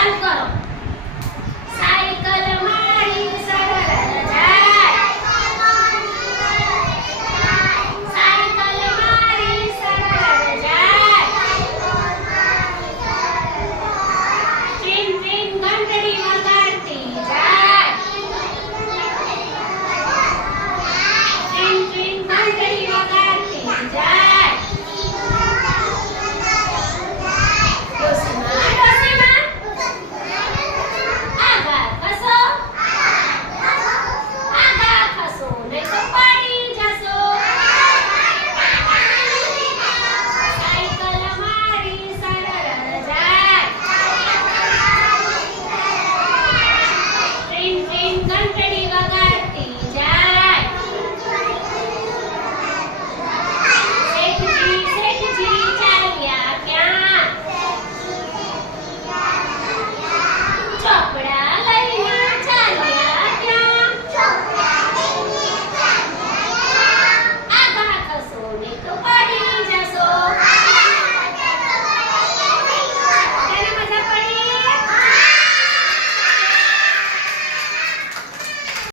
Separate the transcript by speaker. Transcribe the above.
Speaker 1: ચાલુ કરો.